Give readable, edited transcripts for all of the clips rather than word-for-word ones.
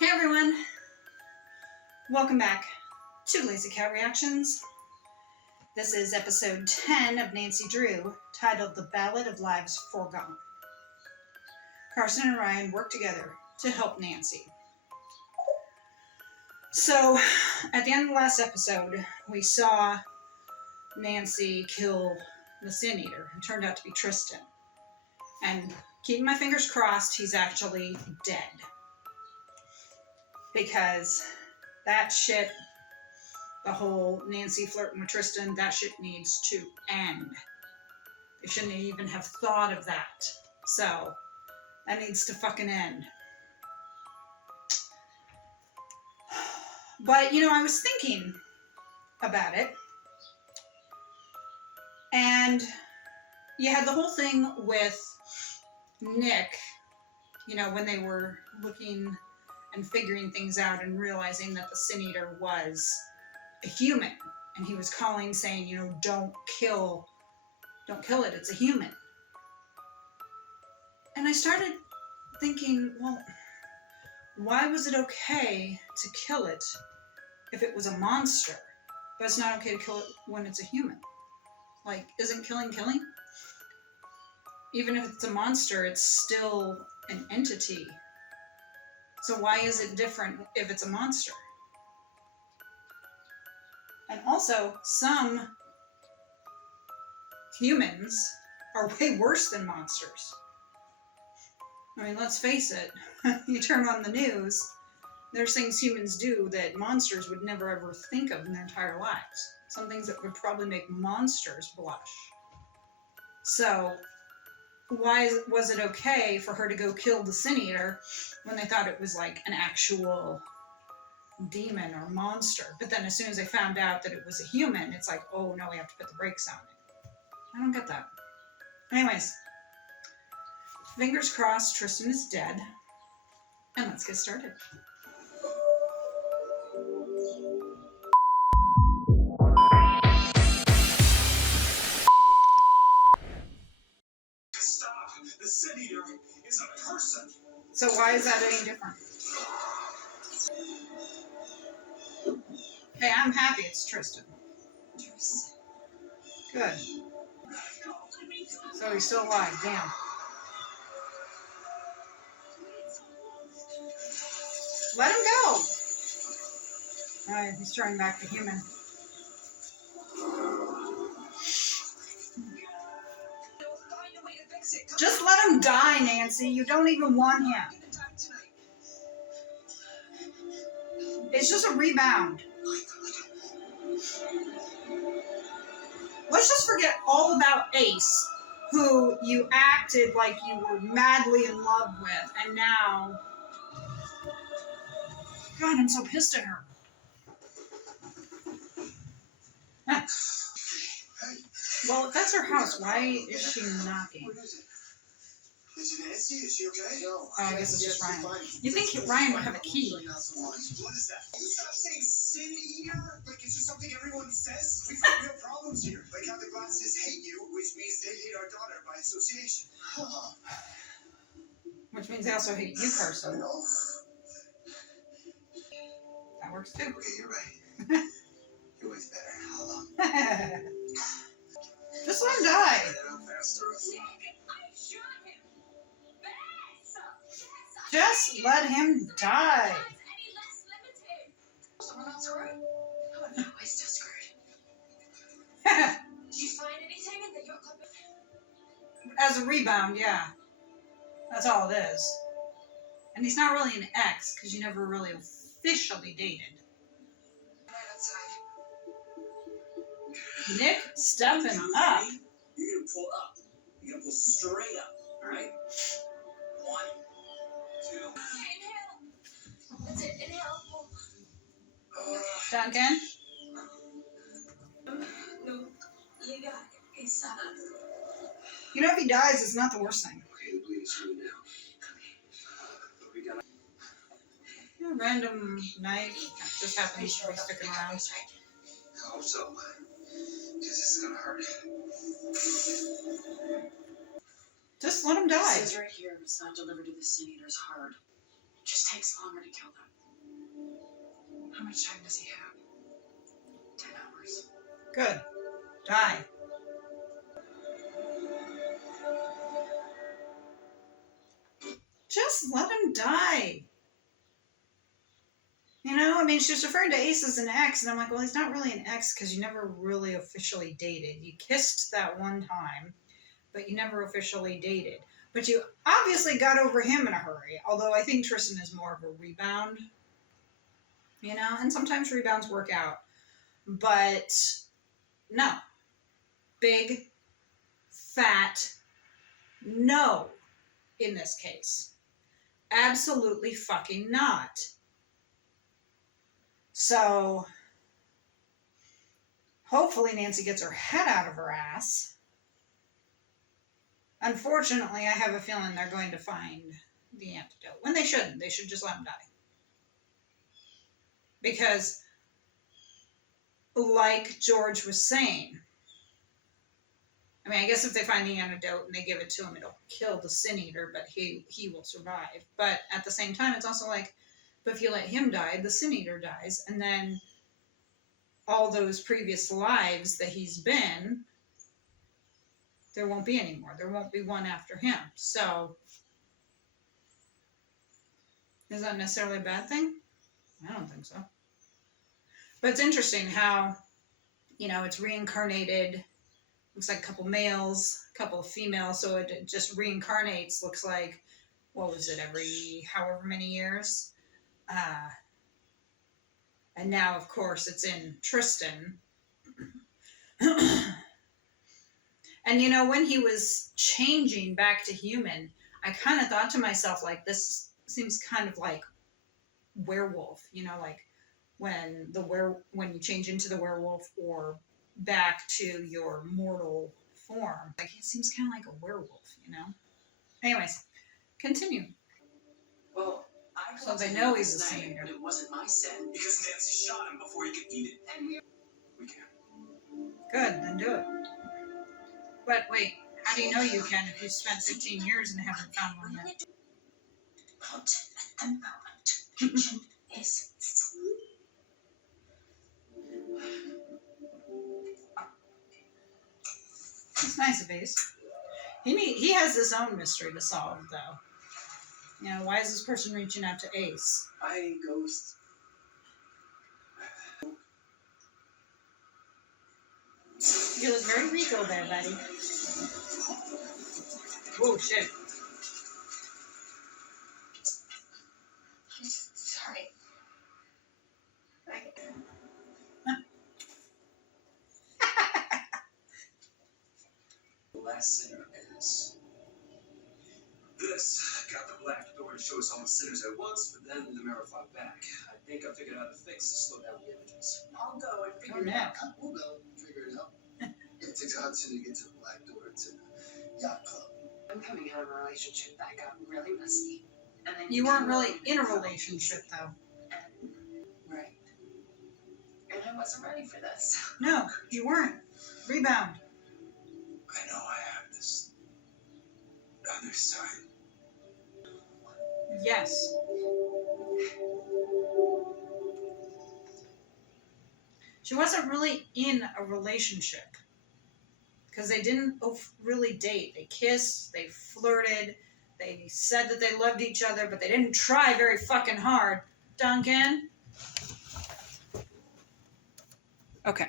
Hey everyone, welcome back to Lazy Cat Reactions. This is episode 10 of Nancy Drew, titled The Ballad of Lives Foregone. Carson and Ryan work together to help Nancy. So, at the end of the last episode, we saw Nancy kill the Sin Eater, who turned out to be Tristan. And keeping my fingers crossed, he's actually dead. Because that shit, the whole Nancy flirting with Tristan, that shit needs to end. They shouldn't even have thought of that. So, that needs to fucking end. But, you know, I was thinking about it. And you had the whole thing with Nick, you know, when they were looking and figuring things out and realizing that the Sin Eater was a human. And he was calling saying, you know, don't kill it, it's a human. And I started thinking, well, why was it okay to kill it if it was a monster? But it's not okay to kill it when it's a human. Like, isn't killing killing? Even if it's a monster, it's still an entity. So why is it different if it's a monster? And also, some humans are way worse than monsters. I mean, let's face it. You turn on the news, there's things humans do that monsters would never ever think of in their entire lives. Some things that would probably make monsters blush. So, why was it okay for her to go kill the Sin Eater when they thought it was like an actual demon or monster? But then as soon as they found out that it was a human, it's like, oh no, we have to put the brakes on it. I don't get that. Anyways, fingers crossed Tristan is dead. And let's get started. The Sin Eater is a person. So why is that any different? Hey, I'm happy it's Tristan. Good. So he's still alive, damn. Let him go! Alright, he's turning back to human. Just let him die, Nancy. You don't even want him. It's just a rebound. Let's just forget all about Ace, who you acted like you were madly in love with, and now... God, I'm so pissed at her. Well, if that's her house, why is she knocking? Is it Nancy? Is she okay? No. Oh, I guess it's just Ryan. You think Ryan would have a key? What is that? You stop saying Sin Eater? Like it's just something everyone says? We've got real problems here. Like how the Glasses hate you, which means they hate our daughter by association. Which means they also hate you, Carson. That works too. Okay, you're right. You're always better. How long? Just let him die. Just let him die. So we're not screwed? Oh no, we're still screwed. Did you find anything in the yacht club? As a rebound, yeah. That's all it is. And he's not really an ex, because you never really officially dated. Right outside. Nick stepping up. You're gonna pull up. You're gonna pull straight up, alright? 1, 2. Inhale. That's it. Inhale. Duncan? No, you got it. It's You know, if he dies, it's not the worst thing. Okay, the bleed is coming now. But we gotta... A random knife just happens to be sticking around. I hope so. Because this is gonna hurt. Just let him die. It says right here, it's not delivered to the Sin Eater's heart. just takes longer to kill them. How much time does he have? 10 hours. Good. Die. Just let him die. You know, I mean, she's referring to Ace as an ex, and I'm like, well, he's not really an ex because you never really officially dated. You kissed that one time, but you never officially dated. But you obviously got over him in a hurry, although I think Tristan is more of a rebound, you know, and sometimes rebounds work out. But no. Big, fat, no in this case. Absolutely fucking not. So, hopefully Nancy gets her head out of her ass. Unfortunately, I have a feeling they're going to find the antidote. When they shouldn't. They should just let him die. Because, like George was saying, I mean, I guess if they find the antidote and they give it to him, it'll kill the Sin Eater, but he will survive. But at the same time, it's also like, but if you let him die, the Sin Eater dies, and then all those previous lives that he's been, there won't be any more. There won't be one after him. So, is that necessarily a bad thing? I don't think so. But it's interesting how, you know, it's reincarnated. Looks like a couple males, a couple of females, so it just reincarnates, looks like, what was it, every however many years? And now, of course, it's in Tristan. And, you know, when he was changing back to human, I kind of thought to myself, like, this seems kind of like werewolf, you know, like when you change into the werewolf or back to your mortal form. Like, it seems kind of like a werewolf, you know? Anyways, continue. Well, So they know he's a Sin Eater. But it wasn't my sin. Because Nancy shot him before he could eat it. And We can. Good, then do it. But wait, how do you know you can if you spent 15 years and haven't found one yet? Put at the moment. Picture this. It's nice of Ace. He has his own mystery to solve, though. You know, why is this person reaching out to Ace? I ghost. You look very Rico there, buddy. Whoa, shit. I'm sorry. The last sinner is. This got the black door to show us all the sinners at once, but then the mirror fought back. I think I figured out a fix to slow down the images. I'll go and figure Oh, it out. Nick. We'll go figure it out. It takes a Hudson to get to the black door to the yacht club. I'm coming out of a relationship that got really messy. And then You weren't really in a relationship, though. Right. And I wasn't ready for this. No, you weren't. Rebound. I know I have this other side. Yes. She wasn't really in a relationship. Because they didn't really date. They kissed, they flirted, they said that they loved each other, but they didn't try very fucking hard. Duncan? Okay.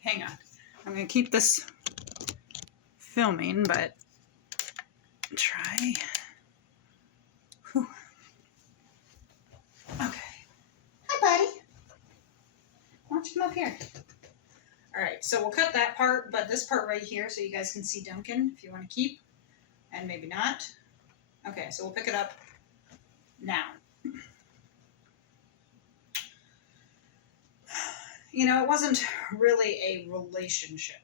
Hang on. I'm going to keep this filming, but try. Whew. Okay. Hi, buddy. Why don't you come up here? All right, so we'll cut that part, but this part right here, so you guys can see Duncan if you want to keep, and maybe not. Okay, so we'll pick it up now. You know, it wasn't really a relationship.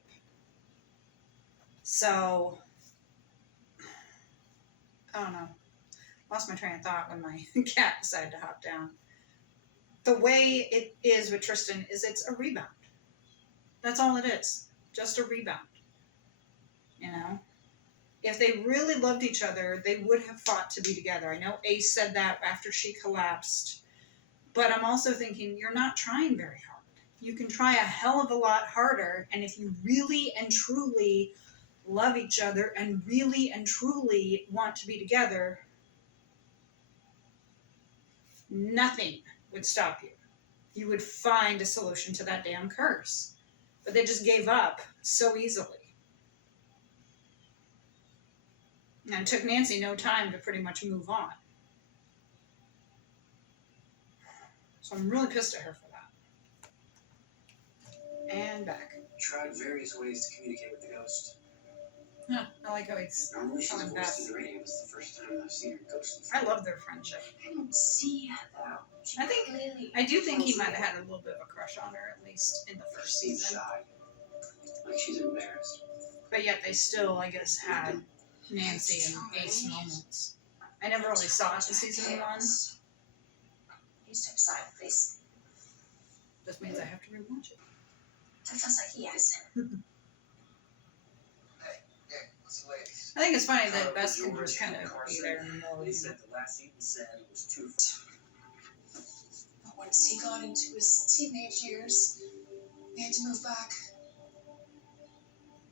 So, I don't know. Lost my train of thought when my cat decided to hop down. The way it is with Tristan is it's a rebound. That's all it is. Just a rebound. You know? if they really loved each other, they would have fought to be together. I know Ace said that after she collapsed, but I'm also thinking you're not trying very hard. You can try a hell of a lot harder, and if you really and truly love each other and really and truly want to be together, nothing would stop you. You would find a solution to that damn curse. But they just gave up so easily. And it took Nancy no time to pretty much move on. So I'm really pissed at her for that. And back. Tried various ways to communicate with the ghost. Huh, I like how he's Normally she's telling voice Beth. to the radio. It's the first time I've seen her ghost. I love their friendship. I don't see though. She I think- clearly I do think he tells might you. have had a little bit of a crush on her, at least in the first She's season. shy. Like she's embarrassed. But yet they still, I guess, had Nancy and Ace moments. I never really saw it in season 1. You step aside, please. Just means I have to rewatch it. That feels like yes. Hey, what's the latest? I think it's funny that Beth can just kind of be there in the middle. They You know? said the last thing he said was too. But once he got into his teenage years, he had to move back.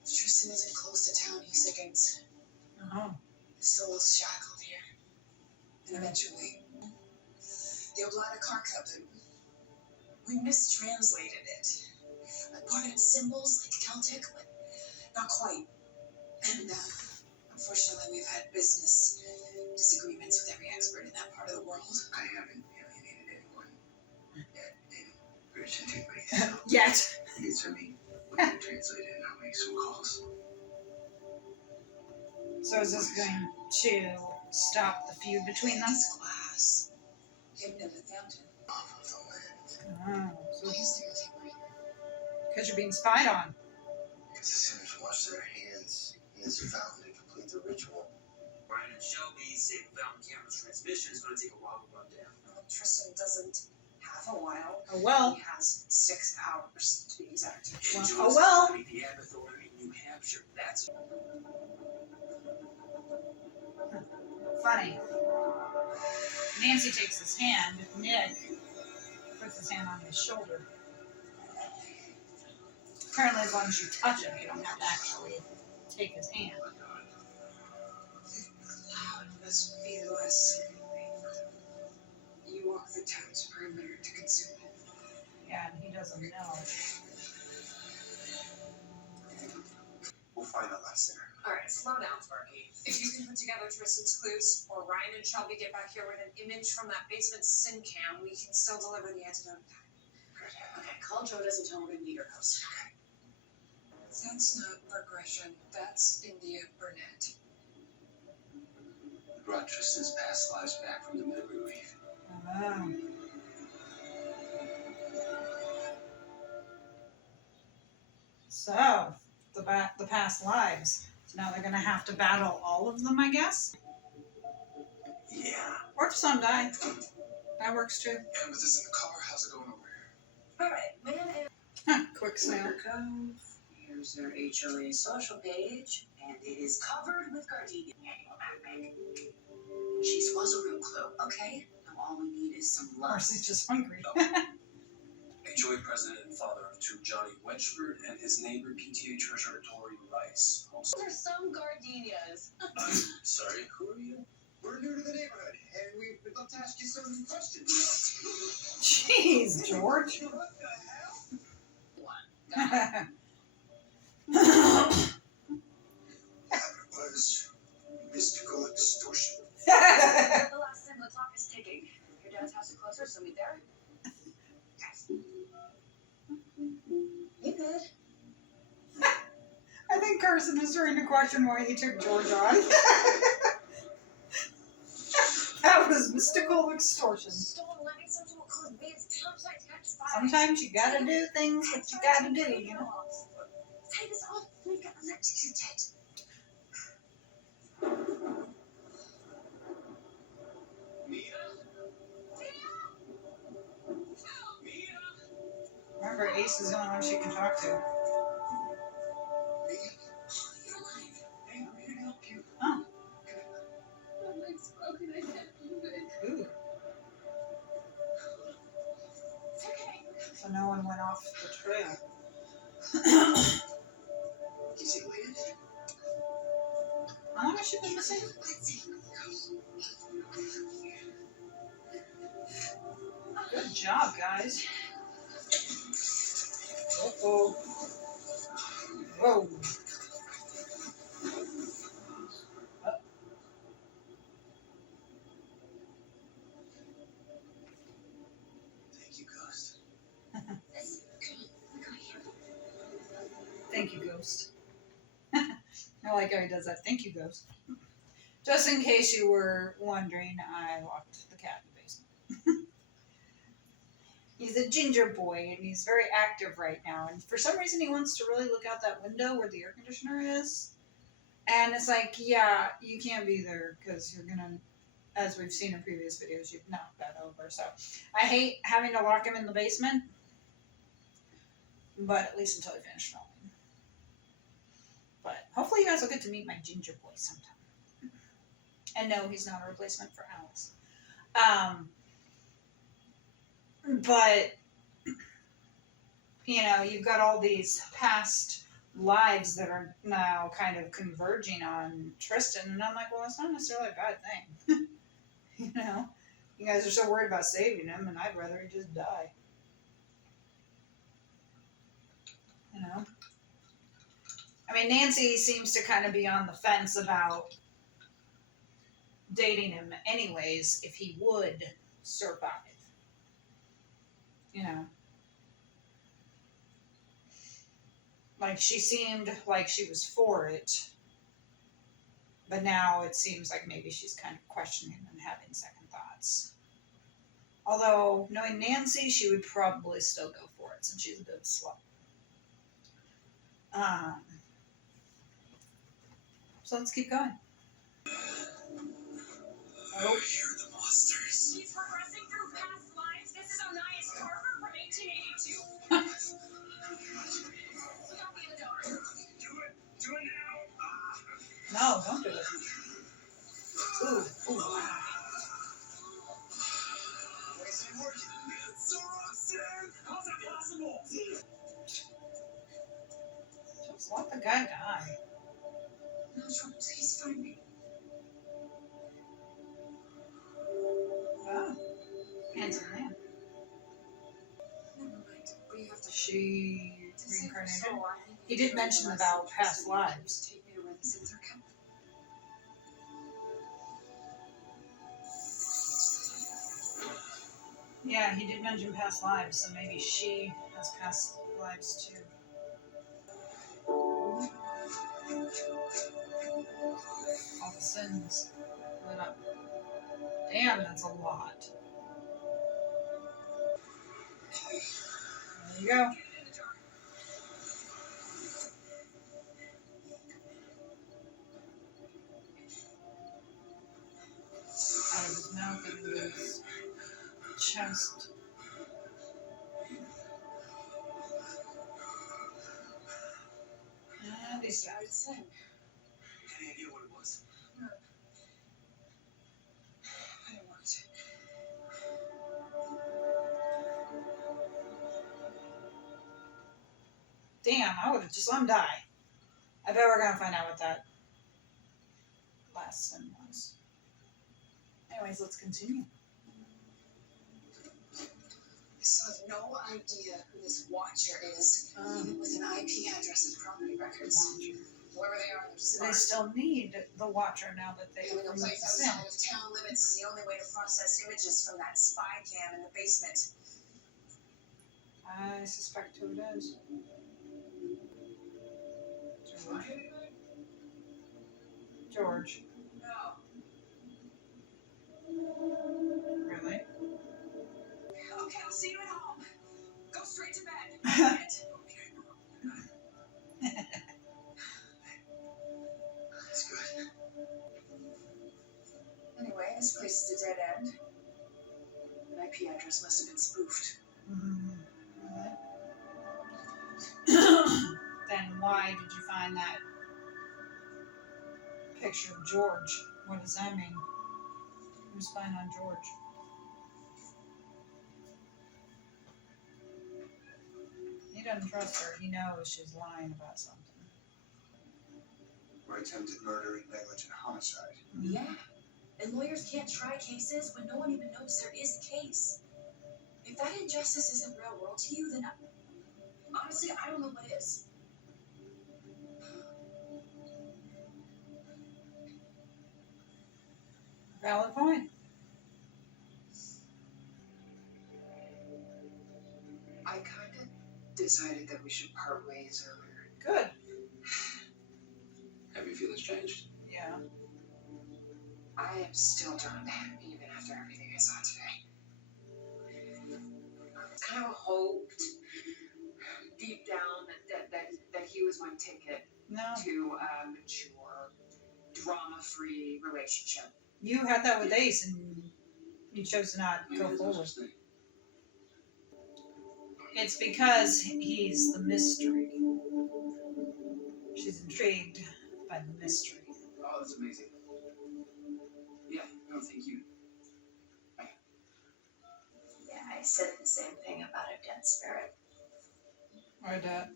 Tristan isn't close to town. He sickens. Oh. His soul's shackled here. And eventually, the Oblata car coven. We mistranslated it. I put in symbols like Celtic, but not quite. And unfortunately, we've had business disagreements with every expert in that part of the world. I haven't alienated anyone yet in Bridge and Ways. Yet. Answer me. We can translate it and I'll make some calls. So is this going to stop the feud between them? It's glass. Hidden in the fountain. Off of the land. Oh, so Why is there a thing? because you're being spied on. Because the sinners wash their hands in this fountain to complete the ritual. Brian and Shelby say the fountain camera's transmission is going to take a while to run down. Well, Tristan doesn't have a while. Oh well. He has 6 hours to be exact. Well, And oh Joyce well. is the Abathor in New Hampshire. That's Funny. Nancy takes his hand. Nick puts his hand on his shoulder. Apparently, as long as you touch him, you don't have to actually take his hand. Cloud must be the last you walk the town's perimeter to consume it. Yeah, and he doesn't know. We'll find the last sinner. Alright, slow down, Sparky. If you can put together Tristan's clues, or Ryan and Shelby get back here with an image from that basement sin cam, we can still deliver the antidote. Okay, call Jodas and tell him we're gonna need your house. That's not progression. That's India Burnett. We brought Tristan's past lives back from the memory wave. Oh. So, the past lives. So now they're going to have to battle all of them, I guess? Yeah. Or some die. That works too. Amber's is in the car. How's it going over here? Alright, man, Quick sale. Cove. Here's their HOA social page, and it is covered with gardenia. She was a real clue. Okay, now all we need is some Of love. course, he's just hungry. HOA president and father of 2, Johnny Wedgford, and his neighbor, PTA treasurer Tori Rice. Also, There's some gardenias. I'm sorry, who are you? We're new to the neighborhood, and we'd love to ask you some questions. Jeez, George. What the hell? It was mystical extortion. The last time the clock is ticking. Your dad's house is closer, so meet there. Yes. You good? I think Carson is starting to question why he took George on. That was mystical extortion. Stolen license will cause bids, topside tax fire. Sometimes you gotta do things what you gotta do, you know? Take us off. We got electrocuted. Mia? Remember, Ace is the only one she can talk to. Mia? You're alive. Hey, I'm here to help you. You see, Lena? How long has she been missing? Good job, guys. Uh-oh. Whoa. Thank you, Ghost. Thank you, Ghost. I like how he does that. Thank you, Ghost. Just in case you were wondering, I locked the cat in the basement. He's a ginger boy, and he's very active right now. And for some reason, he wants to really look out that window where the air conditioner is. And it's like, yeah, you can't be there because you're going to, as we've seen in previous videos, you've knocked that over. So I hate having to lock him in the basement, but at least until I finish filming. But hopefully you guys will get to meet my ginger boy sometime. And no, he's not a replacement for Alex. But, you know, you've got all these past lives that are now kind of converging on Tristan. And I'm like, well, that's not necessarily a bad thing. You know? You guys are so worried about saving him, and I'd rather he just die. You know? I mean, Nancy seems to kind of be on the fence about dating him anyways if he would survive. You know? Like, she seemed like she was for it, but now it seems like maybe she's kind of questioning and having second thoughts. Although, knowing Nancy, she would probably still go for it since she's a good slut. So let's keep going. Oh, hear the monsters. He's progressing through past lives. This is Onias Carver from 1882. Look out the dark. Do it now. No, don't do it. Ooh, ooh. Why isn't it working? It's so Roxanne. How's that possible? Just let the guy die. No, Sean, please find me. Wow. Handsome man. Never mind. We have to. She To save her reincarnated. soul, I think He we did need mention to about message past Tristan. lives. Take me to where the sins are kept. Yeah, he did mention past lives, so maybe she has past lives too. All the sins lit up. Damn, that's a lot. There you go. Out of his mouth and into his chest. And he's dead. I'd say. Any idea what it was? But it worked. Damn, I would have just let him die. I bet we're gonna find out what that last sin was. Anyways, let's continue. I still have no idea who this watcher is, even with an IP address and property records. Whoever they are, they're So they smart. still need the Watcher now that they Having a removed place the sin. outside of town limits is the only way to process images from that spy cam in the basement. I suspect who it is. George. George. No. Really? Okay, I'll see you at home. Go straight to bed. That's good. Anyway, this place is a dead end. An IP address must have been spoofed. Then why did you find that picture of George? What does that mean? Who's spying on George? He doesn't trust her. He knows she's lying about something. Or attempted murder and negligent homicide. Yeah. And lawyers can't try cases when no one even knows there is a case. If that injustice isn't real world to you, then honestly, I don't know what is. Valid point. I kind of decided that we should part ways earlier. Good. Have your feelings changed? Yeah. I am still drawn to him even after everything I saw today. I kind of hoped deep down that he was my ticket No. to a mature, drama-free relationship. You had that with Ace, and you chose to not go forward. It's because he's the mystery. She's intrigued by the mystery. Oh, that's amazing. Yeah, no, thank you. Yeah, I said the same thing about a dead spirit. Or that.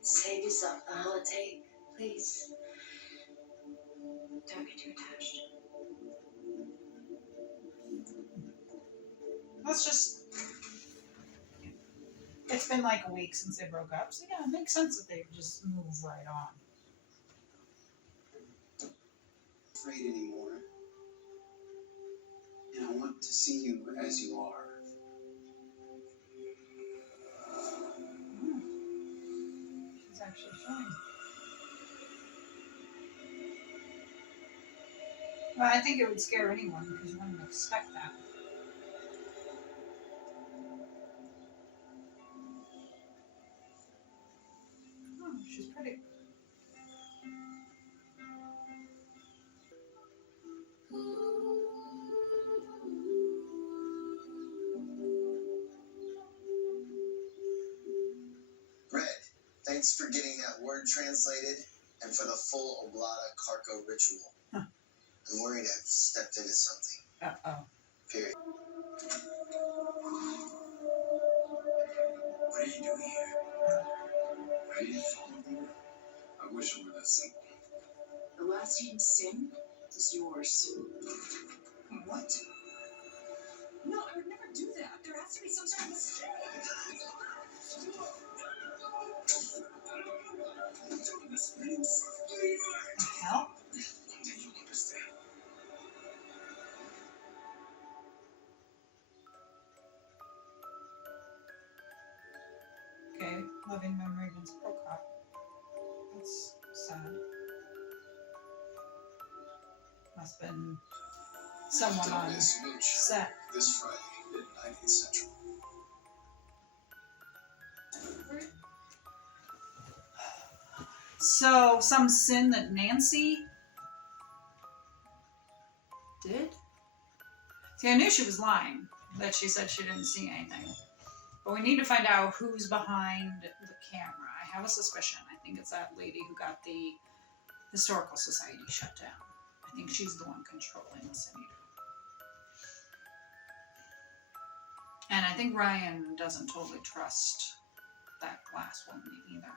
Save yourself the holiday, please. Don't get too attached. Let's just. It's been like a week since they broke up, so yeah, it makes sense that they just move right on. Afraid anymore. And I want to see you as you are. She's actually showing. Well, I think it would scare anyone because you wouldn't expect that. Oh, she's pretty. Red, thanks for getting that word translated and for the full Oblata Carco ritual. Huh. I'm worried I've stepped into something. Uh-oh. Period. What are you doing here? Ready to follow me? I wish it were that simple. The last name's Sin is yours. What? No, I would never do that. There has to be some sort of mistake. The hell? You understand. Okay, loving memory against Prokop. That's sad. Must have been someone on set. This Friday, midnight in Central. So, some sin that Nancy did? See, I knew she was lying, that she said she didn't see anything. But we need to find out who's behind the camera. I have a suspicion. I think it's that lady who got the Historical Society shut down. I think she's the one controlling the Sin Eater. And I think Ryan doesn't totally trust that glass woman either.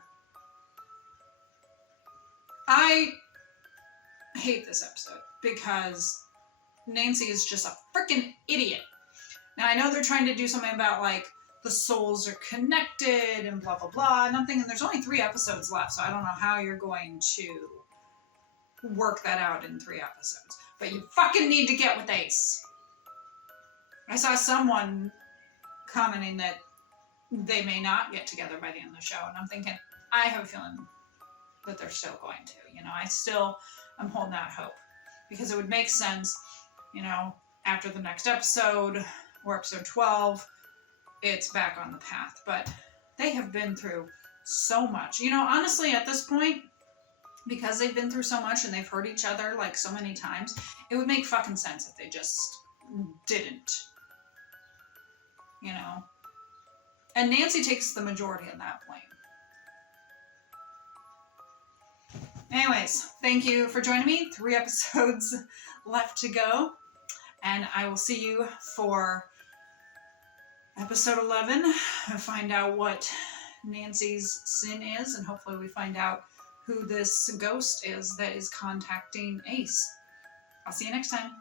I hate this episode because Nancy is just a freaking idiot. Now I know they're trying to do something about like the souls are connected and blah blah blah, and I'm thinking there's only 3 episodes left, so I don't know how you're going to work that out in 3 episodes. But you fucking need to get with Ace. I saw someone commenting that they may not get together by the end of the show, and I'm thinking, I have a feeling that they're still going to. You know, I'm holding out hope. Because it would make sense, you know, after the next episode, or episode 12, it's back on the path. But they have been through so much. You know, honestly, at this point, because they've been through so much and they've hurt each other like so many times, it would make fucking sense if they just didn't. You know? And Nancy takes the majority of that blame. Anyways, thank you for joining me. 3 episodes left to go. And I will see you for episode 11 and find out what Nancy's sin is, and hopefully we find out who this ghost is that is contacting Ace. I'll see you next time.